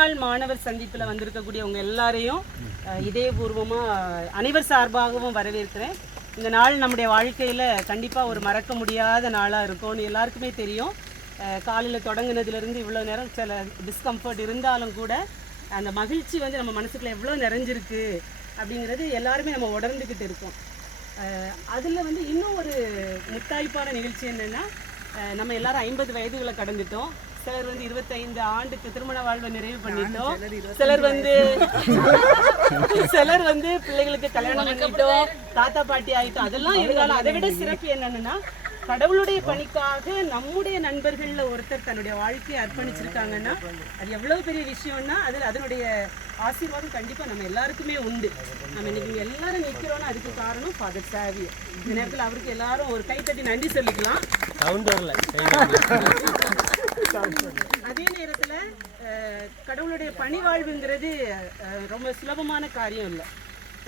நாள் மாணவர் சந்திப்பில் வந்திருக்கக்கூடிய உங்கள் எல்லாரையும் இதயபூர்வமாக அனைவர் சார்பாகவும் வரவேற்கிறேன். இந்த நாள் நம்முடைய வாழ்க்கையில் கண்டிப்பாக ஒரு மறக்க முடியாத நாளாக இருக்கும்னு எல்லாருக்குமே தெரியும். காலையில் தொடங்கினதுலேருந்து இவ்வளோ நேரம் சில டிஸ்கம்ஃபர்ட் இருந்தாலும் கூட அந்த மகிழ்ச்சி வந்து நம்ம மனசுக்குள்ள எவ்வளோ நிறைஞ்சிருக்கு அப்படிங்கிறது எல்லாருமே நம்ம உணர்ந்துக்கிட்டு இருக்கோம். அதில் வந்து இன்னும் ஒரு முத்தாய்ப்பான நிகழ்ச்சி என்னென்னா, நம்ம எல்லாரும் 50 வயதுகளை கடந்துட்டோம். சிலர் வந்து 25 ஆண்டுக்கு திருமண வாழ்வை நிறைவு பண்ணிட்டோம். சிலர் வந்து பிள்ளைகளுக்கு கல்யாணம் பண்ணிட்டோம், தாத்தா பாட்டி ஆயிட்டோம். அதெல்லாம் இருந்தாலும் அதை விட சிறப்பு என்னன்னா, கடவுளுடைய பணிக்காக நம்முடைய நண்பர்கள்ல ஒருத்தர் தன்னுடைய வாழ்க்கையை அர்ப்பணிச்சிருக்காங்கன்னா அது எவ்வளவு பெரிய விஷயம்னா அதனுடைய ஆசீர்வாதம் கண்டிப்பா நம்ம எல்லாருக்குமே உண்டு. நம்ம இன்னைக்கு எல்லாரும் நிற்கிறோம்னா அதுக்கு காரணம் ஃபாதர் சேவியர். இந்த நேரத்தில் அவருக்கு எல்லாரும் ஒரு கைத்தட்டி நன்றி சொல்லிக்கலாம். அதே நேரத்தில் கடவுளுடைய பணி வாழ்வுங்கிறது ரொம்ப சுலபமான காரியம் இல்லை,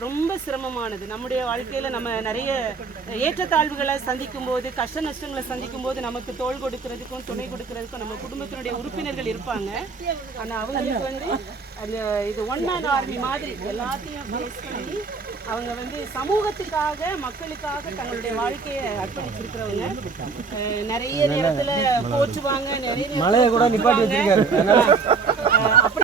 ரொம்ப சிரமமானது. நம்முடைய வாழ்க்கையில் நம்ம நிறைய ஏற்றத்தாழ்வுகளை சந்திக்கும் போது, கஷ்ட நஷ்டங்களை சந்திக்கும் போது நமக்கு தோள் கொடுக்கறதுக்கும் துணை கொடுக்கறதுக்கும் நம்ம குடும்பத்தினுடைய உறுப்பினர்கள் இருப்பாங்க. ஆனால் அவங்களுக்கு வந்து அந்த இது ஒன் மேன் ஆர்மி மாதிரி எல்லாத்தையும் ஃபேஸ் பண்ணி அவங்க வந்து சமூகத்துக்காக மக்களுக்காக தங்களுடைய வாழ்க்கையை அர்ப்பணிச்சிருக்கிறவங்க. நிறைய நேரத்தில் போற்றுவாங்க, நிறைய நேரத்தில்